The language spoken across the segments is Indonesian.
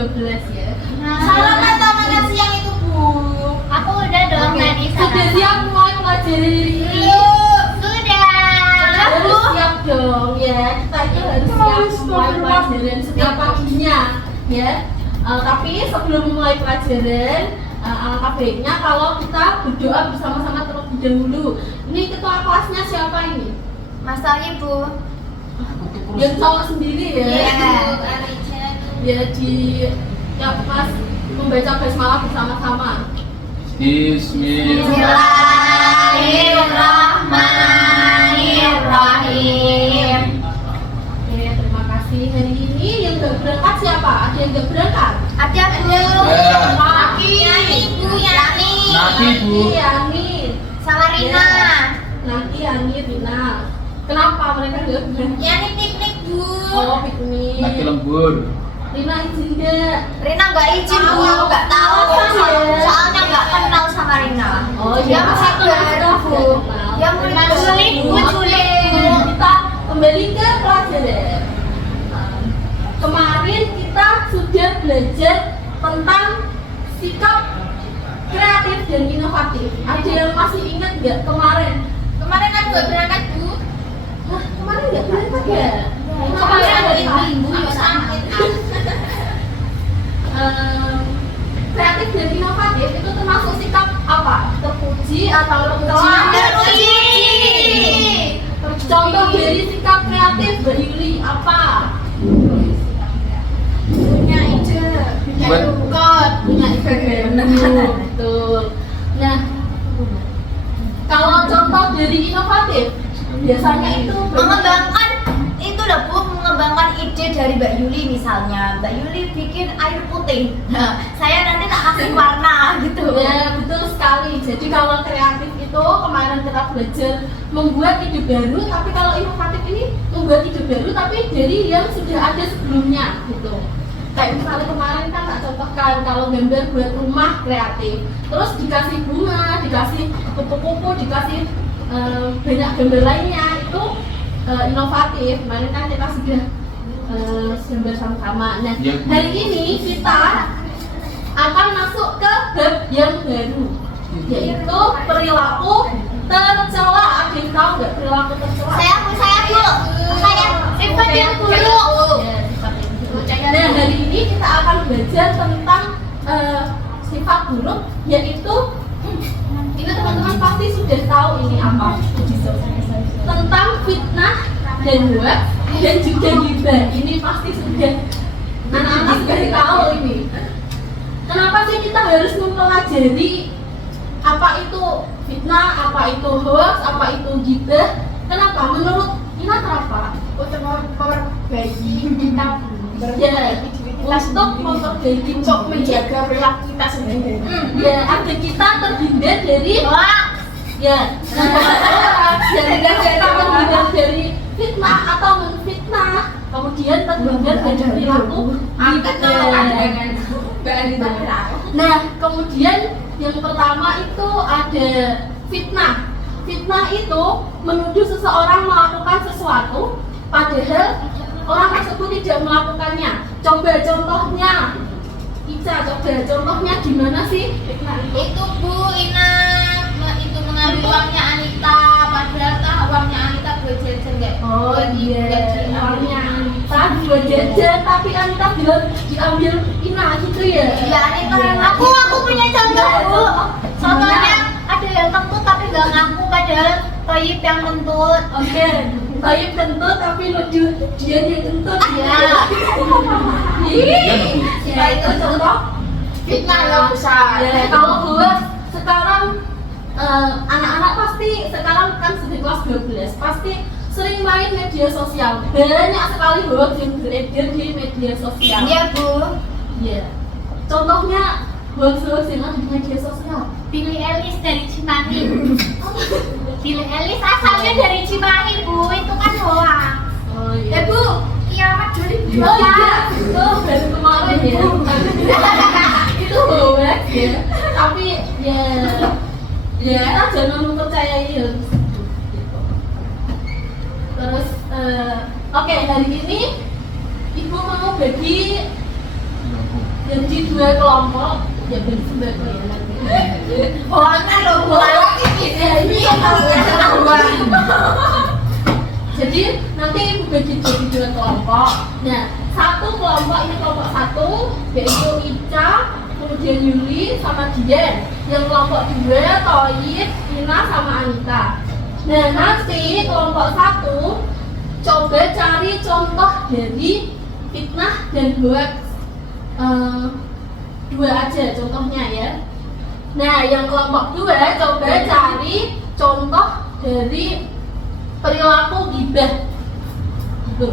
12 ya. Salaman sama nasi yang itu, Bu. Aku udah dong tadi Sudah siap mulai pelajari ini? Sudah. Harus siap dong ya. Kita itu harus siap mulai pelajaran setiap paginya ya. Tapi sebelum mulai pelajaran, alangkah baiknya kalau kita berdoa bersama-sama terlebih dahulu. Ini ketua kelasnya siapa ini? Mas Ibu. Yang cowok sendiri ya. Iya. Ya di tiap kelas membaca basmalah bersama-sama. Bismillahirrahmanirrahim. Oke, terima kasih. Hari ini yang nggak berangkat siapa? Ada yang nggak berangkat? Ada Bu. Aki, Bu Yani. Nanti Bu. Yani, Sama Rina. nanti Yani, Rina. Kenapa mereka nggak berangkat? Yani piknik Bu. Oh, piknik. Lagi lembur. Rina izin nggak? Rina nggak izin Bu, nggak tahu. Soalnya nggak kenal sama Rina. Oh, Dia iya. masih baru Bu. Dia murid sulit Bu, sulit. Kita kembali ke pelajaran. Kemarin kita sudah belajar tentang sikap kreatif dan inovatif. Ada yang masih ingat nggak kemarin? Kemarin aku nggak berangkat, Bu. Nah, kemarin nggak berangkat ya? Kemarin ada minggu ya sakit. Kreatif dan inovatif itu termasuk sikap apa? Terpuji atau tercela? Terpuji. Contoh dari sikap kreatif Mbak Yuli apa? Punya ide. Punya ide. Betul. Nah, kalau contoh dari inovatif biasanya itu Mengembangkan itu loh Bu, mengembangkan ide dari Mbak Yuli misalnya. Mbak Yuli bikin air putih. Nah, saya nanti tak kasih warna gitu. Ya, betul sekali. Jadi kalau kreatif itu kemarin kita belajar membuat ide baru, tapi kalau inovatif ini membuat ide baru tapi dari yang sudah ada sebelumnya gitu. Kayak misalnya kemarin kan tak contohkan kalau gambar buat rumah kreatif, terus dikasih bunga, dikasih kupu-kupu, dikasih banyak gambar lainnya itu inovatif. Kemarin kan kita sudah gambar sama-sama. Nah, Ya, Bu. hari ini kita akan masuk ke bab yang baru, yaitu perilaku tercela. Ada yang tahu nggak perilaku tercela? Saya Bu. Saya sifat yang buruk. Nah, hari ini kita akan belajar tentang sifat buruk, yaitu ini teman-teman pasti sudah tahu ini apa, tentang fitnah dan hoax dan juga gibah. Ini pasti sudah anak-anak sudah tahu ini. Kenapa sih kita harus mempelajari apa itu fitnah, apa itu hoax, apa itu gibah? Kenapa? Menurut Ina kenapa? Untuk memperbaiki kita Ya, untuk memperbaiki, untuk menjaga perilaku kita sendiri. Ya, agar kita terhindar dari ya, kita terhindar dari fitnah atau menfitnah, kemudian terhindar dari perilaku gibah. Nah, kemudian yang pertama itu ada fitnah. Fitnah itu menuduh seseorang melakukan sesuatu padahal orang tersebut tidak melakukannya. Coba contohnya, Ica, coba contohnya gimana sih fitnah itu? itu Bu Ina itu mengambil uangnya Anita, padahal uangnya Anita buat jajan nggak? Oh Buat iya, jajan. uangnya Anita buat jajan, tapi Anita bilang diambil Ina gitu ya? Ya Anita, aku punya contoh Bu. Contohnya ada yang kentut tapi nggak ngaku padahal Toyib yang kentut. Oke, Baik kentut tapi nuduh dia yang kentut ya. Ya itu contoh Fitnah yang besar. ya. Kalau hoax sekarang anak-anak pasti sekarang kan sudah kelas 12 pasti sering main media sosial. Banyak sekali hoax yang beredar di media sosial. Iya Bu. Iya. Contohnya hoax-hoax yang ada di media sosial. Billy Ellis dari Cimahi. Billy Ellis asalnya dari Cimahi Bu, itu kan hoax. Oh iya. Bu, kiamat 2012. Oh iya, itu baru kemarin ya. Itu hoax ya. Tapi ya kita jangan mempercayai hal tersebut. Terus oke, hari ini Ibu mau bagi jadi 2 kelompok ya bersembako ya nanti. Pokoknya lo mulai Ini jadi nanti ibu bagi jadi 2 kelompok. Nah, satu kelompok ini kelompok 1 yaitu Ica, kemudian Yuli sama Dian. Yang kelompok 2 Toyib, Ina sama Anita. Nah, nanti kelompok 1 coba cari contoh dari fitnah dan hoax. 2 aja contohnya ya. Nah, yang kelompok 2 coba cari contoh dari perilaku ghibah. Gitu.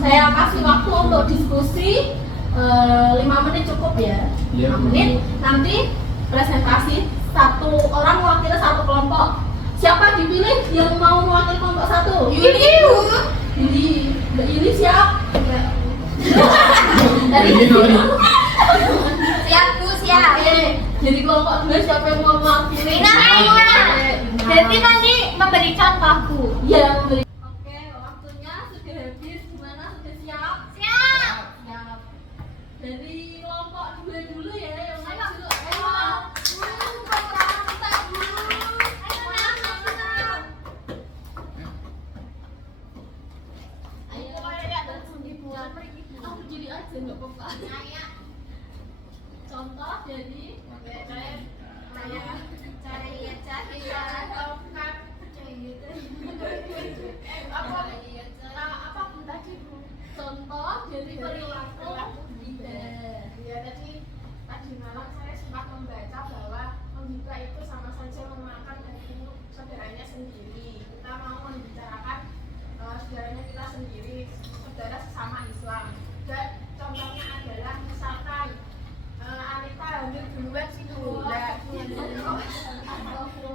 Saya kasih waktu untuk diskusi 5 menit cukup ya. 5 menit. Nanti presentasi, 1 orang mewakili 1 kelompok. Siapa dipilih yang mau mewakili kelompok 1? Yuli. Mbak Yuli siap? Dari Siap Bu, siap. Jadi kelompok 2 siapa yang mau mewakili? Ina. Jadi nanti memberi contoh Bu. Iya, memberi. Oke, waktunya sudah habis. Gimana? Sudah siap? Siap. Siap. Dari kelompok 2 dulu ya yang maju. Ayo, langsung dibuat. Aku jadi aja nggak apa-apa. Contoh jadi contoh dari perilaku ghibah. Ya, tadi malam saya sempat membaca bahwa menghibah itu sama saja memakan daging saudaranya sendiri. Kita mau membicarakan saudaranya kita sendiri, saudara sesama Islam. Dan contohnya adalah misalkan Anita hamil duluan si Dula.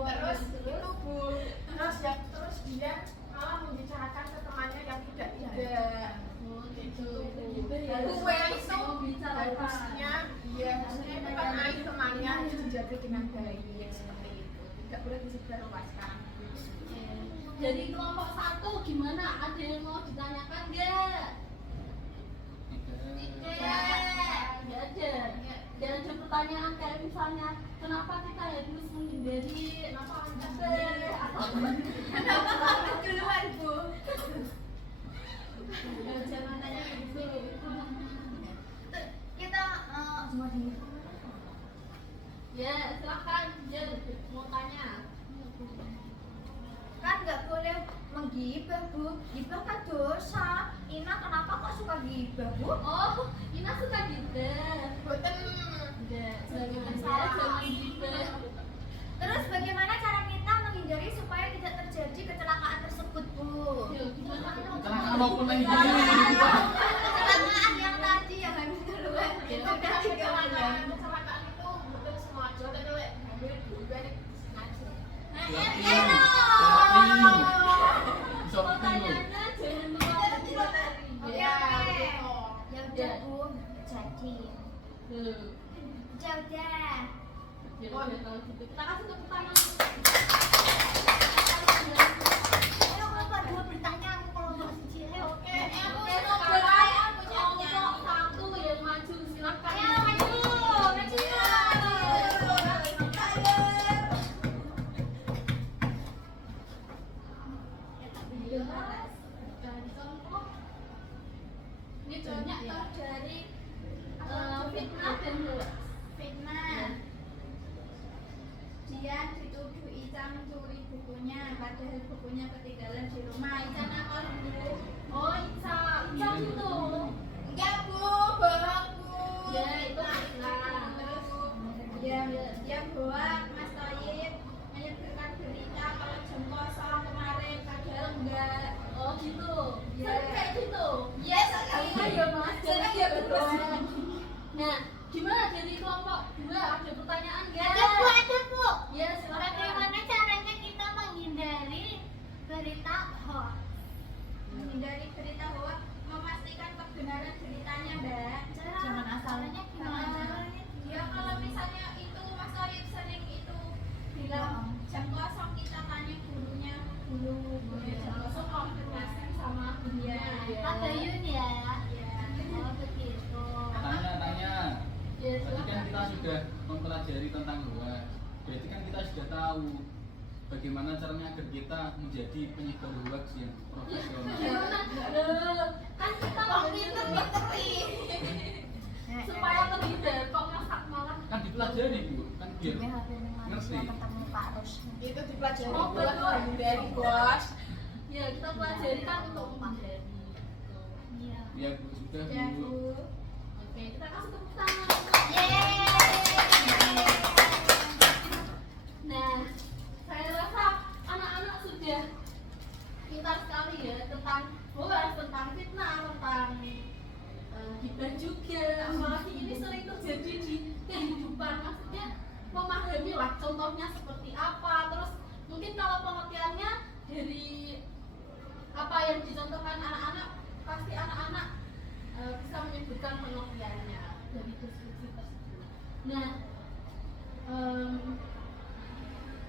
Terus itu Bu, terus dia malah membicarakan ke temannya yang tidak. Gue itu harusnya itu kan air temannya harus dijaga dengan baik seperti itu, tidak boleh disebarluaskan. Jadi kelompok 1 gimana? Ada yang mau ditanyakan nggak? Nggak ada. Dan ada pertanyaan kayak misalnya kenapa kita harus menghindari atau Duluan Bu. jangan tanya gitu. Kita Ya, silakan. Jen, mau tanya. kan nggak boleh menggibah Bu. Gibah kan dosa. Ina kenapa kok suka gibah Bu? Oh, Ina suka gitu. Boten Jangan salah, jangan gitu. Terus bagaimana cara kita menghindari supaya tidak terjadi kecelakaan tersebut Bu? Yuk, gimana? Kecelakaan apa lagi? Kecelakaan yang tadi yang hamil duluan itu udah 3 bulan. kecelakaan itu betul semua jodoh itu hamil duluan sengaja. Pertanyaannya jangan lupa. Ya udah Bu, jadi Ya udah kalau gitu kita kasih tepuk tangan. ayo Bapak dua bertanya aku kalau masih cilik. Oke, sekarang kelompok 1 yang maju silakan. Ayo maju. Ini banyak ya dari fitnah dan hoax. Fitnah. Dian dituduh Ica mencuri bukunya, padahal bukunya ketinggalan di rumah. Ica nakal dulu. Oh, Ica gitu. Enggak Bu, bohong Bu. Ya, itu fitnah. Dia bohong, Mas Toyib menyebarkan berita kalau jam kosong kemarin, padahal enggak. Oh, gitu. Ya. Sering kayak gitu. Yes, sekali. Ayo Mas, jangan Sering ya, gitu Bu. dong. Nah, gimana dari kelompok 2 ada pertanyaan nggak? Ada Bu. Ya, silakan. Bagaimana caranya kita menghindari berita hoax? Menghindari berita hoax, memastikan kebenaran beritanya, Mbak. Jangan asalnya gimana? Ya kalau misalnya itu Mas Toyib sering itu bilang jam kosong, kita tanya gurunya dulu. Jam kosong konfirmasi sama gurunya. Iya. Ya. Tabayun ya. Iya. Oh begitu. Tanya mempelajari tentang hoax. Berarti kan kita sudah tahu bagaimana caranya agar kita menjadi penyebar hoax yang profesional. Kan kita supaya terhindar kok masak malah. Kan dipelajari Bu, kan biar ngerti. ketemu Pak Ros. Itu dipelajari Oh, buat betul. menghindari bos. Ya kita pelajari kan untuk menghindari. Iya. Ya Bu, sudah Ya Bu. Bu. Oke, kita kasih tepuk tangan. Yeay. Nah, saya rasa anak-anak sudah pintar sekali ya tentang hoax, tentang fitnah, tentang gibah juga. Apalagi ini sering terjadi di kehidupan, maksudnya memahami lah contohnya seperti apa. Terus mungkin kalau pengertiannya dari apa yang dicontohkan anak-anak, pasti anak-anak bisa menyebutkan pengertiannya dari deskripsi tersebut. Nah,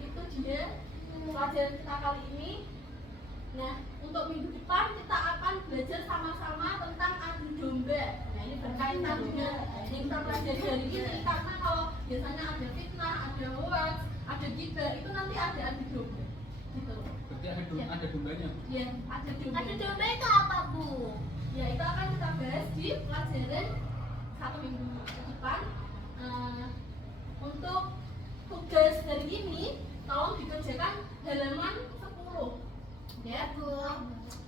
itu dia pelajaran kita kali ini. Nah, untuk minggu depan kita akan belajar sama-sama tentang adu domba. Nah, ini berkaitan dengan yang kita pelajari hari ini, karena kalau biasanya ada fitnah, ada hoax, ada gibah, itu nanti ada adu domba. Gitu. Berarti ada dombanya Bu. Ya, ada domba. Adu domba itu apa, Bu? Ya, itu akan kita bahas di pelajaran 1 minggu ke depan. Untuk tugas hari ini tolong dikerjakan halaman 10 ya Bu.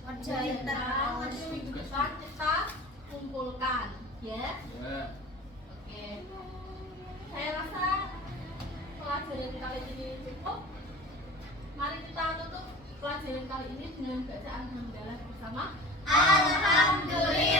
Kerjain Nanti terus. minggu depan kita kumpulkan ya. Ya. Oke, saya rasa pelajaran kali ini cukup. Mari kita tutup pelajaran kali ini dengan bacaan hamdalah bersama. Alhamdulillah.